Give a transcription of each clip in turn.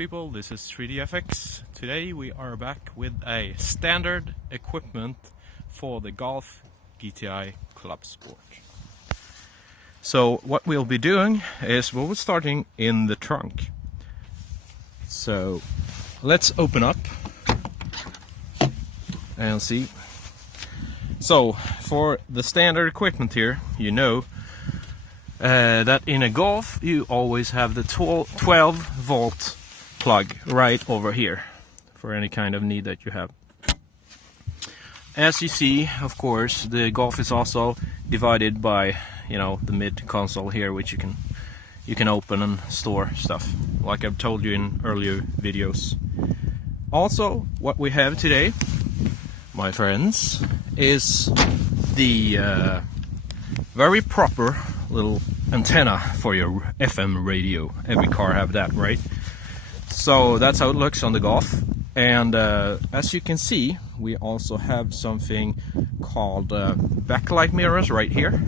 people, this is 3DFX. Today we are back with a standard equipment for the Golf GTI Clubsport. So what we'll be doing is we'll be starting in the trunk. So let's open up and see. So for the standard equipment here, you know that in a Golf you always have the 12 volt plug right over here for any kind of need that you have. As you see, of course, the Golf is also divided by, you know, the mid console here, which you can open and store stuff, like I've told you in earlier videos. Also, what we have today, my friends, is the very proper little antenna for your FM radio. Every car have that, right? So that's how it looks on the Golf. And as you can see, we also have something called backlight mirrors right here.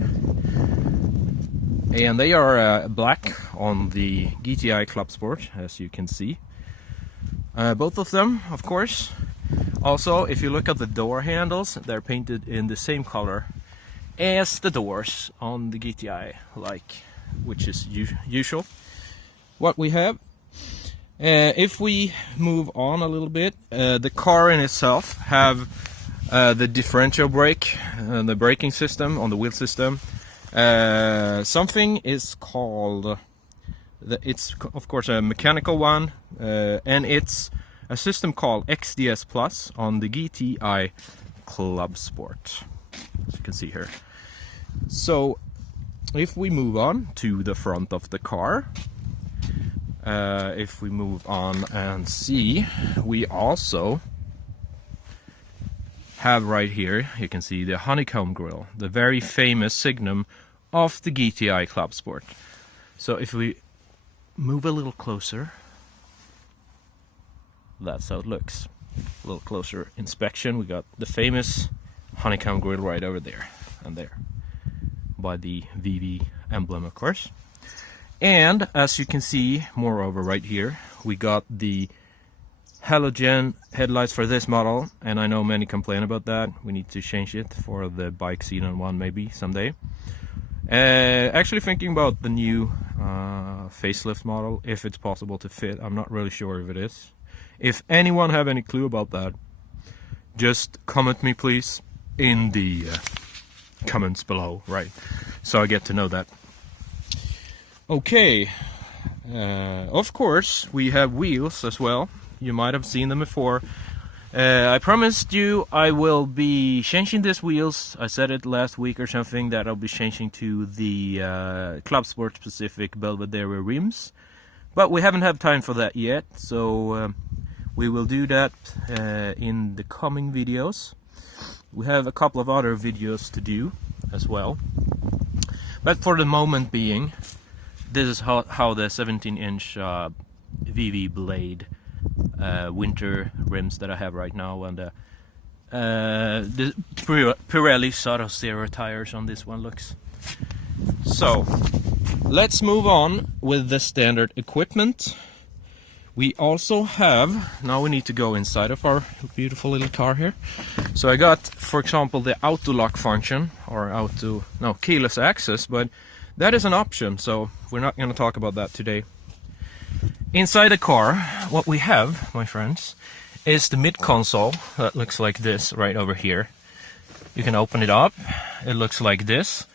And they are black on the GTI Clubsport, as you can see. Both of them, of course. Also, if you look at the door handles, they're painted in the same color as the doors on the GTI, which is usual. What we have, if we move on a little bit, the car in itself have the differential brake, the braking system on the wheel system. Something is called, it's of course a mechanical one, and it's a system called XDS Plus on the GTI Clubsport, as you can see here. So if we move on to the front of the car, if we move on and see, we also have right here, you can see the honeycomb grille, the very famous signum of the GTI Clubsport. So if we move a little closer, that's how it looks. A little closer inspection, we got the famous honeycomb grille right over there and there, by the VV emblem, of course. And as you can see, moreover, right here, we got the halogen headlights for this model, and I know many complain about that. We need to change it for the bike Xenon one maybe someday. Actually thinking about the new facelift model, if it's possible to fit. I'm not really sure if it is. If anyone have any clue about that, just comment me please in the comments below, right? So I get to know that. Okay, of course we have wheels as well. You might have seen them before. I promised you I will be changing these wheels. I said it last week or something that I'll be changing to the Clubsport specific Belvedere rims, but we haven't had time for that yet, so we will do that in the coming videos. We have a couple of other videos to do as well, but for the moment being, this is how the 17-inch VV blade winter rims that I have right now, and the Pirelli Sottozero tires on this one looks. So let's move on with the standard equipment. We also have, now we need to go inside of our beautiful little car here. So I got, for example, the auto lock function, or keyless access, but that is an option, so we're not going to talk about that today. Inside the car, what we have, my friends, is the mid console that looks like this right over here. You can open it up, it looks like this,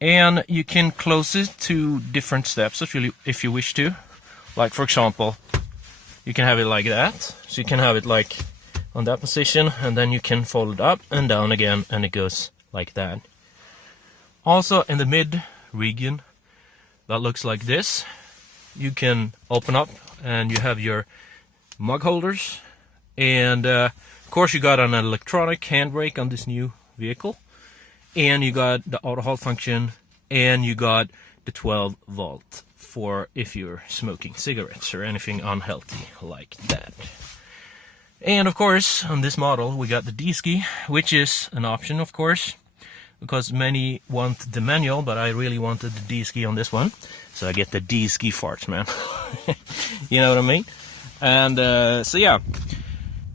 and you can close it to different steps if you wish to. Like, for example, you can have it like that, so you can have it like on that position, and then you can fold it up and down again, and it goes like that. Also in the mid region, that looks like this. You can open up and you have your mug holders, and of course you got an electronic handbrake on this new vehicle, and you got the auto hold function, and you got the 12 volt for if you're smoking cigarettes or anything unhealthy like that. And of course on this model we got the DSG, which is an option, of course, because many want the manual, but I really wanted the DSG on this one, so I get the DSG farts, man. You know what I mean? And so yeah.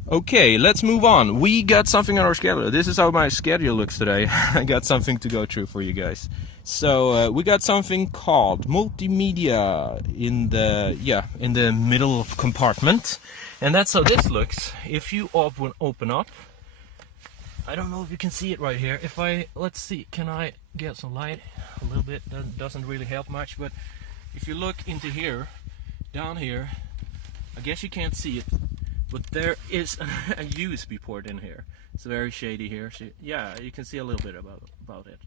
Okay, let's move on. We got something on our schedule. This is how my schedule looks today. I got something to go through for you guys. So we got something called Multimedia in the middle compartment, and that's how this looks. If you open up, I don't know if you can see it right here. Let's see, can I get some light? A little bit. That doesn't really help much, but if you look into here, down here, I guess you can't see it. But there is a USB port in here. It's very shady here. So yeah, you can see a little bit about it.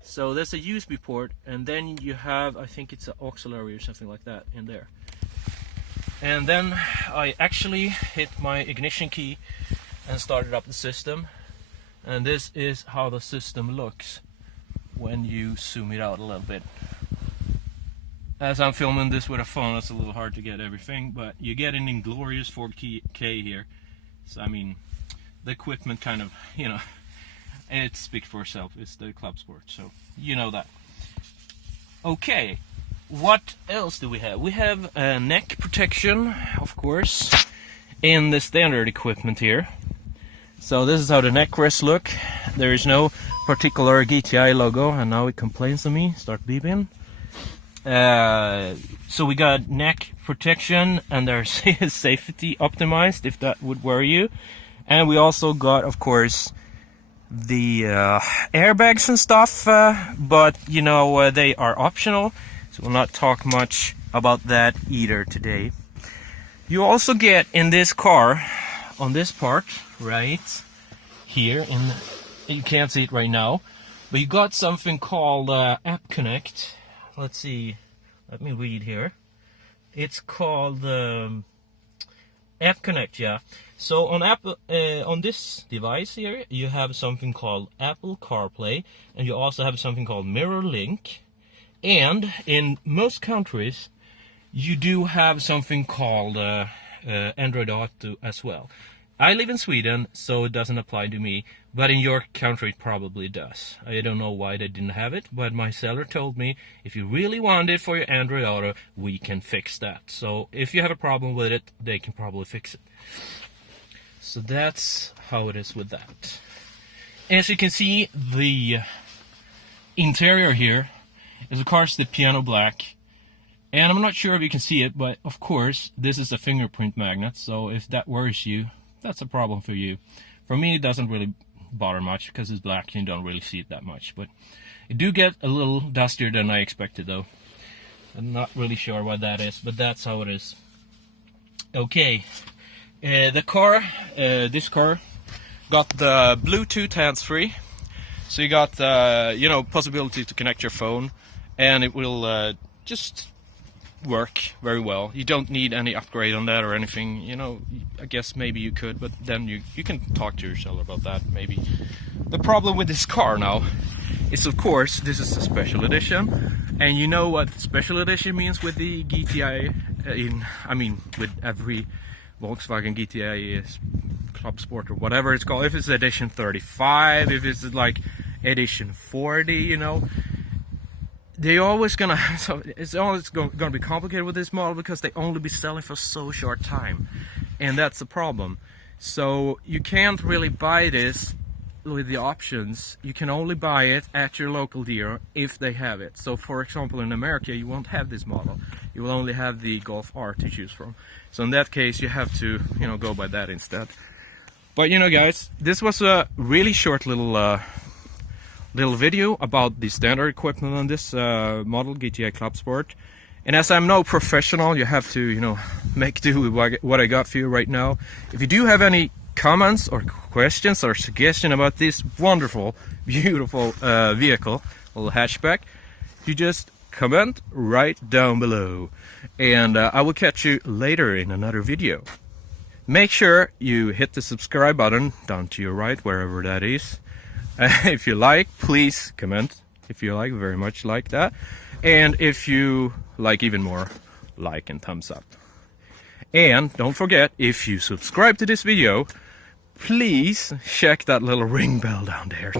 So there's a USB port, and then you have, I think it's an auxiliary or something like that in there. And then I actually hit my ignition key and started up the system. And this is how the system looks when you zoom it out a little bit. As I'm filming this with a phone, it's a little hard to get everything, but you get an inglorious 4K here. So I mean, the equipment kind of, you know, it speaks for itself. It's the Clubsport, so you know that. Okay, what else do we have? We have a neck protection, of course, in the standard equipment here. So this is how the neck rests look. There is no particular GTI logo, and now it complains to me. Start beeping. So we got neck protection, and there's safety optimized, if that would worry you. And we also got, of course, the airbags and stuff, but you know, they are optional, so we'll not talk much about that either today. You also get in this car, on this part right here, you can't see it right now, but you got something called App Connect. Let's see, let me read here. It's called App Connect, yeah. So on Apple, on this device here, you have something called Apple CarPlay, and you also have something called Mirror Link. And in most countries, you do have something called Android Auto as well. I live in Sweden, so it doesn't apply to me, but in your country it probably does. I don't know why they didn't have it, but my seller told me if you really want it for your Android Auto, we can fix that. So if you have a problem with it, they can probably fix it. So that's how it is with that. As you can see, the interior here is of course the piano black. And I'm not sure if you can see it, but of course this is a fingerprint magnet, so if that worries you, that's a problem for you. For me, it doesn't really bother much because it's black and you don't really see it that much. But it do get a little dustier than I expected, though. I'm not really sure what that is, but that's how it is. Okay, the car, this car, got the Bluetooth hands-free. So you got, you know, possibility to connect your phone, and it will just work very well. You don't need any upgrade on that or anything, you know. I guess maybe you could, but then you can talk to your seller about that maybe. The problem with this car now is, of course, this is a special edition, and you know what special edition means with the GTI with every Volkswagen GTI Clubsport or whatever it's called. If it's edition 35, if it's like edition 40, you know, it's always gonna be complicated with this model because they only be selling for so short time, and that's the problem. So you can't really buy this with the options. You can only buy it at your local dealer if they have it. So for example, in America you won't have this model. You will only have the Golf R to choose from. So in that case you have to, you know, go by that instead. But you know, guys, this was a really short little video about the standard equipment on this model, GTI Clubsport. And as I'm no professional, you have to, you know, make do with what I got for you right now. If you do have any comments or questions or suggestions about this wonderful, beautiful vehicle, little hatchback, you just comment right down below. And I will catch you later in another video. Make sure you hit the subscribe button down to your right, wherever that is. If you like, please comment. If you like, very much like that. And if you like even more, like and thumbs up. And don't forget, if you subscribe to this video, please check that little ring bell down there.